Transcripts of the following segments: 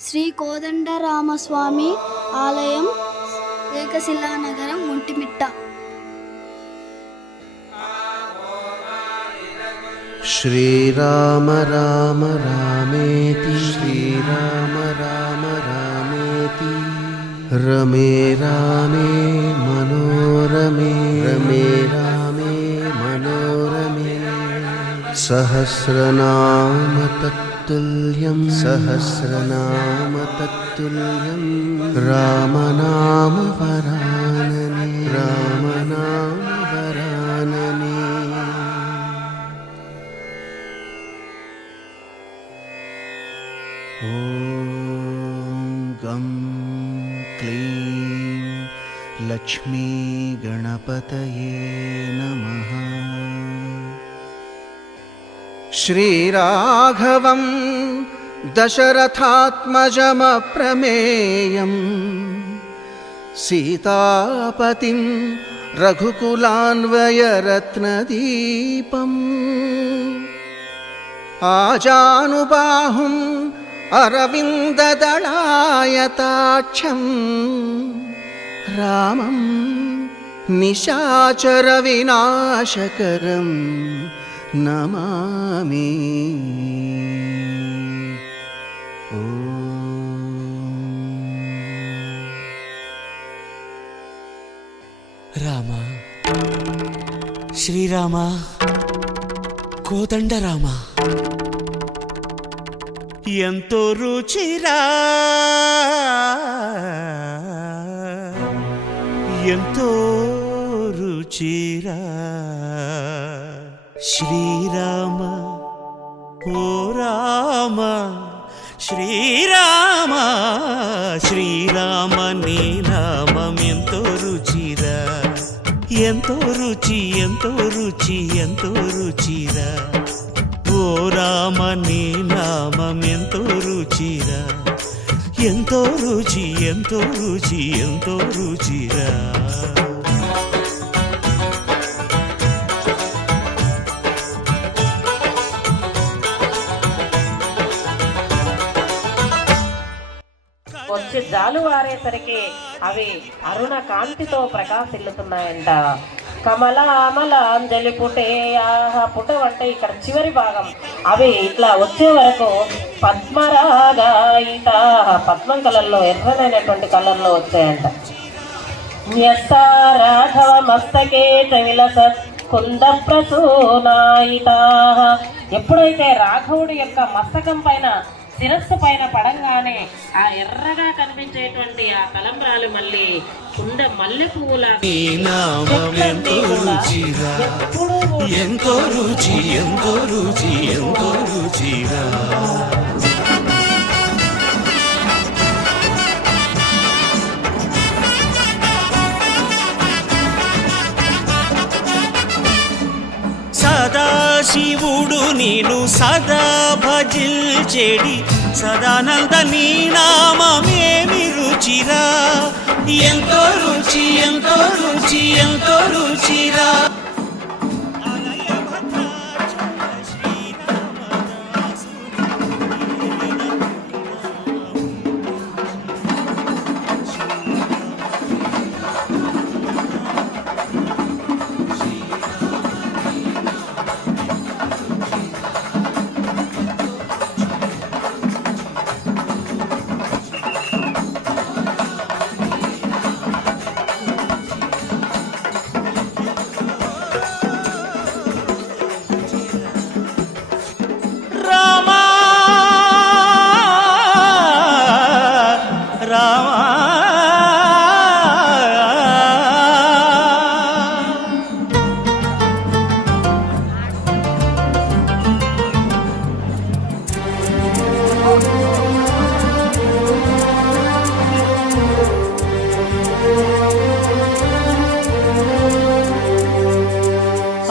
శ్రీ కోదండరామస్వామి ఆలయం ఏకశిలానగరం ఒంటిమిట్ట. శ్రీరామ రామ రామేతి శ్రీరామ రామ రామేతి. రమే రామే మనోరమే రమే రామే మనోరమే. సహస్రనామ తత్ तत्तुल्यं सहस्रनाम तत्तुल्यं रामनाम वरानने रामनाम ॐ गं क्लीं लक्ष्मीगणपतये नमः श्रीराघवं दशरथात्मजमप्रमेयम् सीतापतिं रघुकुलान्वयरत्नदीपम् आजानुबाहुम् अरविन्ददलायताक्षम् रामं निशाचरविनाशकरं నమామి. రామ. శ్రీరామ. కోదండరామ ఎంతో రుచిరా. ఎంతో రుచిరా. శ్రీరామ ఓ రామ శ్రీరామ శ్రీరామ నీ నామం ఎంతో రుచిరా. ఎంతో రుచి ఎంతో రుచి ఎంతో రుచిరా. ఓ రామ నీ నామం ఎంతో రుచిరా. ఎంతో రుచి ఎంతో రుచి ఎంతో రుచిరా. వచ్చి వారేసరికి అవి అరుణ కాంతితో ప్రకాశిల్లుతున్నాయంట. కమల అమల అంజలి పుటే ఆహా పుట అంటే ఇక్కడ చివరి భాగం. అవి ఇట్లా వచ్చే వరకు పద్మరాగాయిత పద్మం కలర్లో ఎర్రనైనటువంటి కలర్లో వచ్చాయంట. వ్యస్త రాఘవ మస్తకే చవిలస కుంద ప్రసూనాయిత ఎప్పుడైతే రాఘవుడి యొక్క మస్తకం పైన శిరస్సు పైన పడంగానే ఆ ఎర్రగా కనిపించేటువంటి ఆ తలంబ్రాలు మళ్ళీ కుంద మల్లె పువ్వులా ఎంతో రుచి ఎంతో రుచి ఎంతో రుచిరా. సదాశివుడు నీను సదా భజిల్చెడి సదానంద నీ నామేమి రుచిరా ఎంతో రుచి ఎంతో రుచి ఎంతో రుచిరా.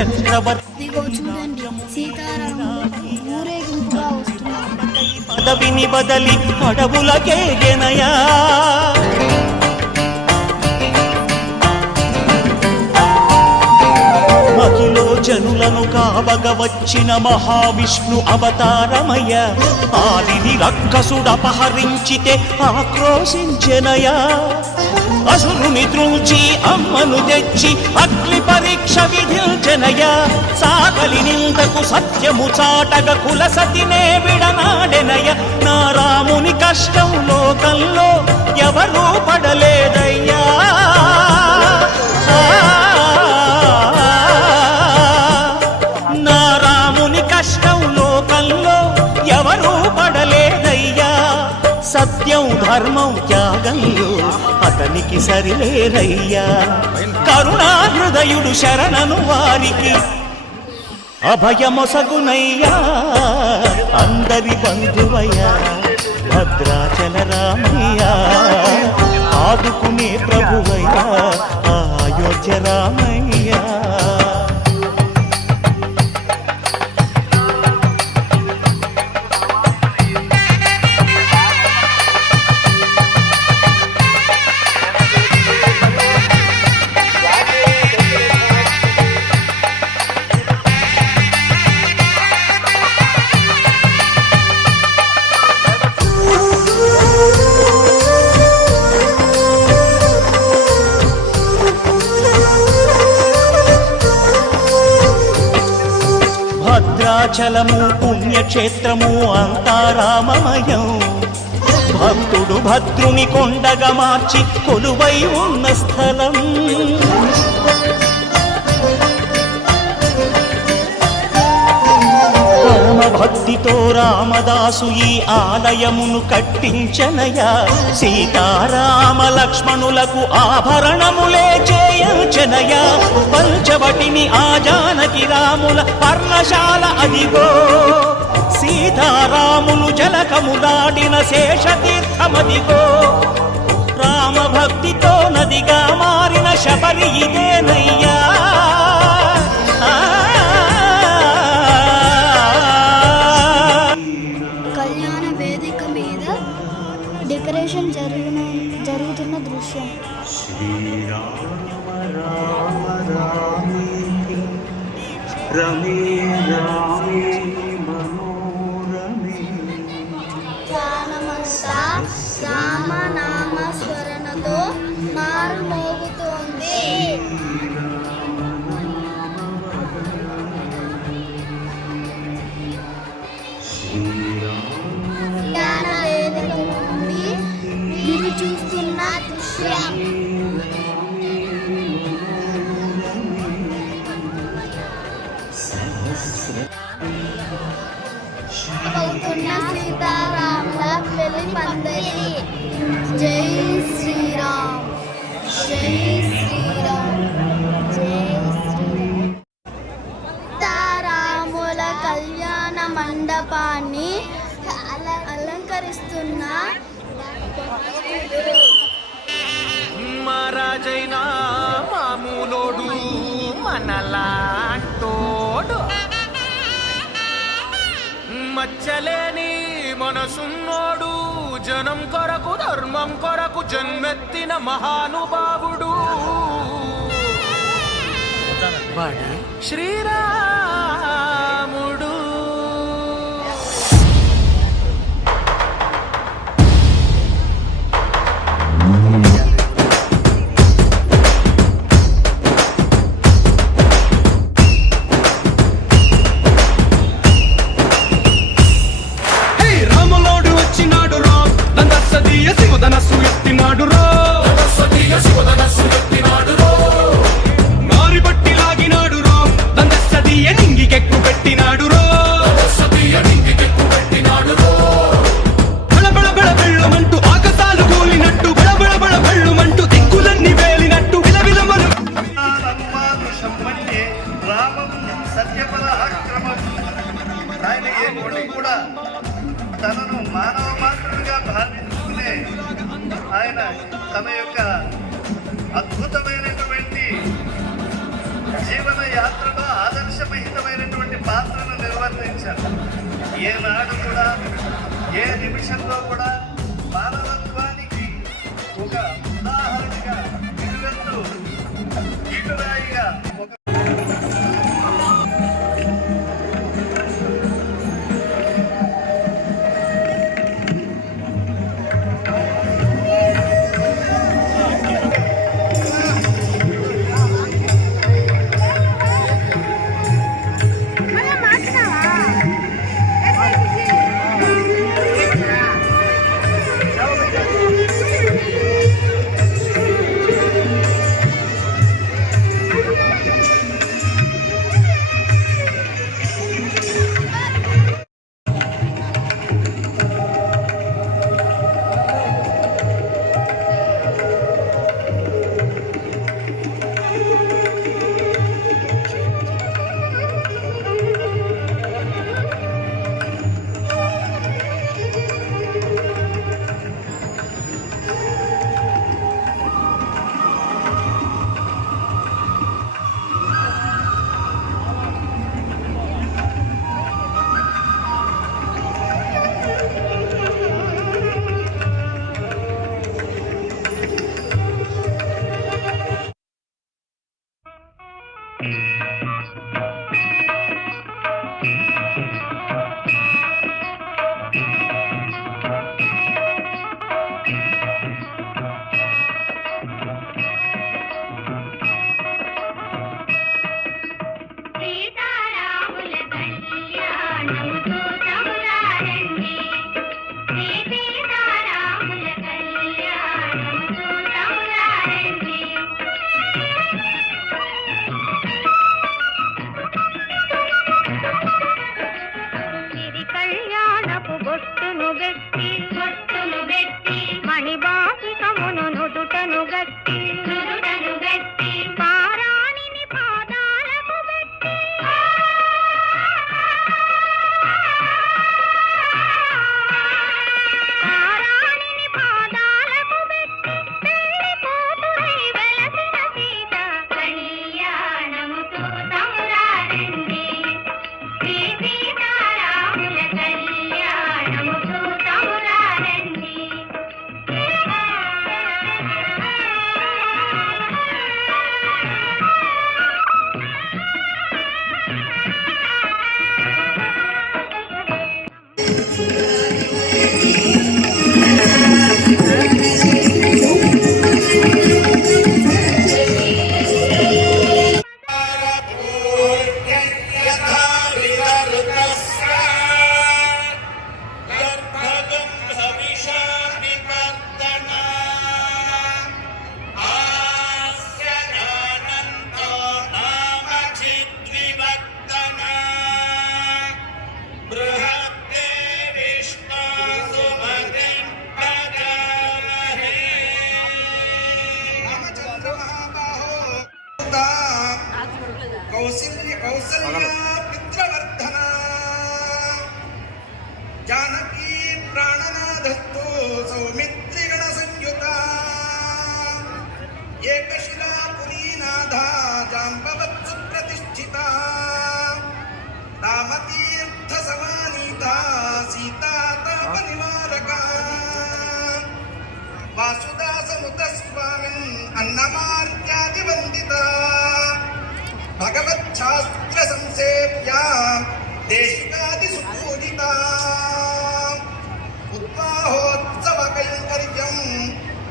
చక్రవర్తి చూడండి పదవిని బదలి అడవులకే గెనయా. జనులను కావగ వచ్చిన మహావిష్ణు అవతారమయ్య. ఆదిని రక్కసుడపహరించితే ఆక్రోశించెనయా అసురుని త్రుంచి అమ్మను తెచ్చి అగ్ని పరీక్ష విధించెనయ సాగలి నిందకు సత్యము చాటగ కుల సతినే విడనాడెనయ నా రాముని కష్టం లోకంలో ఎవరూ పడలేదయ్యా. ధర్మం త్యాగంలో అతనికి సరిలేరయ్యా. కరుణా హృదయుడు శరణను వారికి అభయమొసగునయ్యా. అందరి బంధువయ్యా భద్రాచల రామయ్యా. ఆదుకునే ప్రభువయ్యా అయోధ్య రామయ్య. కొండగా మార్చి కొలువై ఉన్న స్థలం. భక్తితో రామదాసు ఈ ఆలయమును కట్టించనయా. సీతారామ లక్ష్మణులకు ఆభరణములే చేయించనయా. పంచవటిని ఆ జానకి రాముల పర్ణశాల అదిగో. సీతారాములు జలకము దాటిన శేషతీర్థమదిగో. నదిగా మారిన శబరి ఇదేనయ్యా. కళ్యాణ వేదిక మీద డెకరేషన్ జరుగున జరుగుతున్న దృశ్యం. ధ్యానమంతా ఊహించలేని మనసున్నాడు జనం కొరకు ధర్మం కొరకు జన్మెత్తిన మహానుభావుడు. శ్రీరా ఏ నాడు కూడా ఏ నిమిషంలో కూడా Mm-hmm.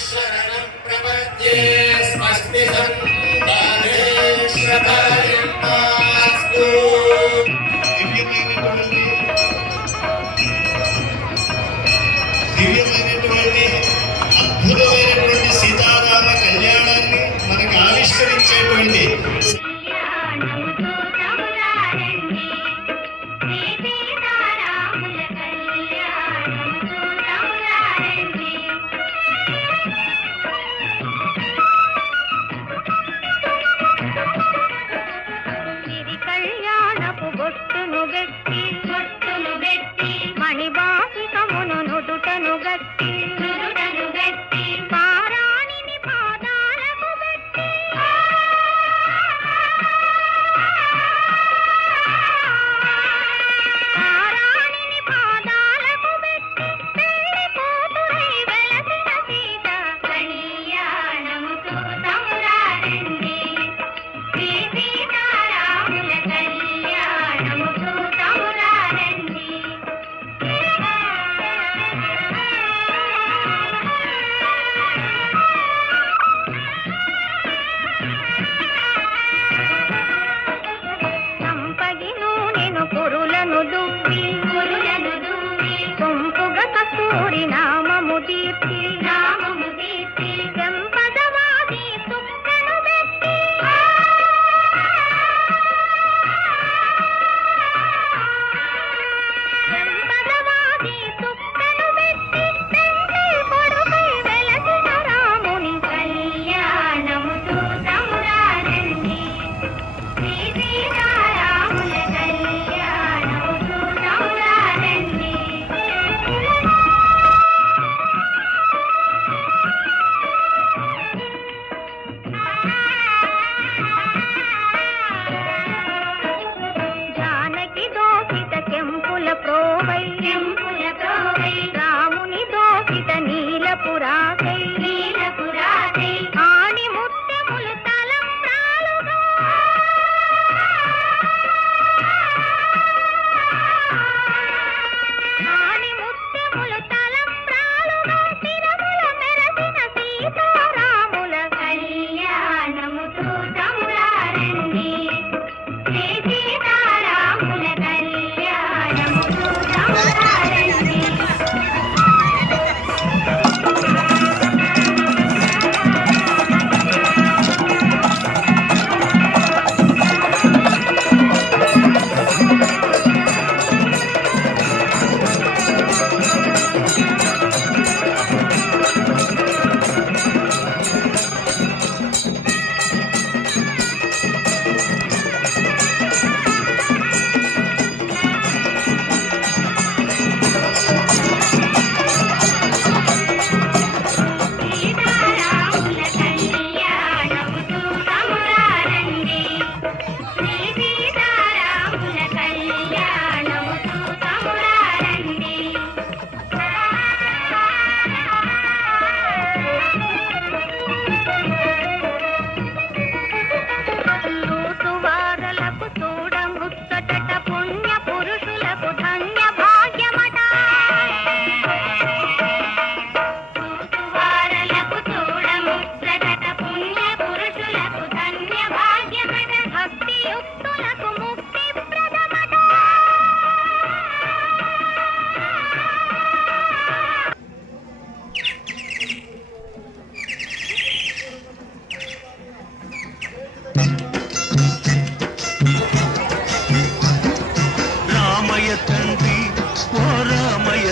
శరణం ప్రపద్యే స్వస్తి సందానేశ్వరాస్తు దివ్యమైనటువంటి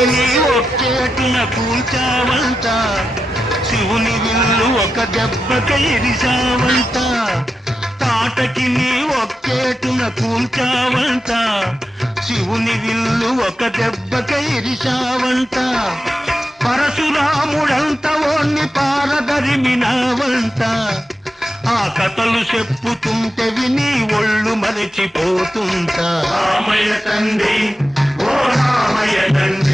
శివుని నీ ఒక్కేటిన కూల్చావంట శివుని విల్లు ఒక దెబ్బక ఎరిసావంట తాటకి నీ ఒక్కేటున కూల్చావంట శివుని విల్లు ఒక దెబ్బక ఎరిసావంట పరశురాముడంత ఓన్ని పారదరిమినావంట ఆ కథలు చెప్పుతుంటే విని ఒళ్ళు మరచిపోతుంటా. రామయ్య తండ్రి ఓ రామయ్య తండ్రి.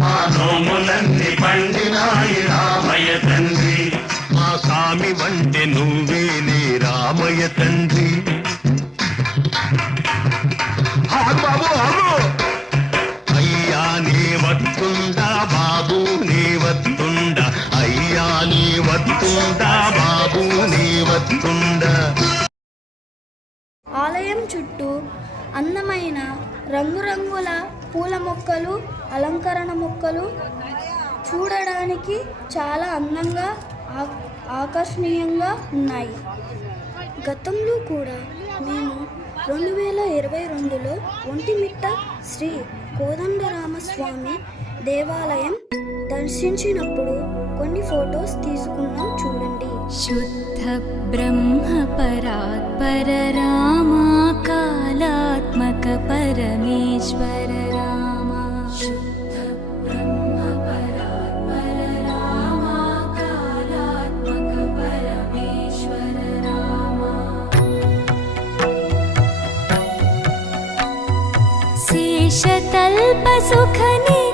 మా నోములన్నీ పండినాయి రామయ్య తండ్రి. మా స్వామి వంటి నువ్వేలే రామయ్య తండ్రి. ఆగు బాబు అయ్యా నీ వత్తుందా బాబు నీ వత్తుండా అయ్యా నీ వత్తుందా బాబు నీ వత్తుండా ఆలయం చుట్టూ అందమైన రంగురంగుల పూల మొక్కలు అలంకరణ మొక్కలు చూడడానికి చాలా అందంగా ఆకర్షణీయంగా ఉన్నాయి. గతంలో కూడా మేము రెండు వేల ఇరవై రెండులో ఒంటిమిట్ట శ్రీ కోదండరామస్వామి దేవాలయం దర్శించినప్పుడు కొన్ని ఫొటోస్ తీసుకున్నాం చూడండి. శుద్ధ బ్రహ్మ పరాత్పర రామా కాలాత్మక పరమేశ్వర शेषतल्पसुखनि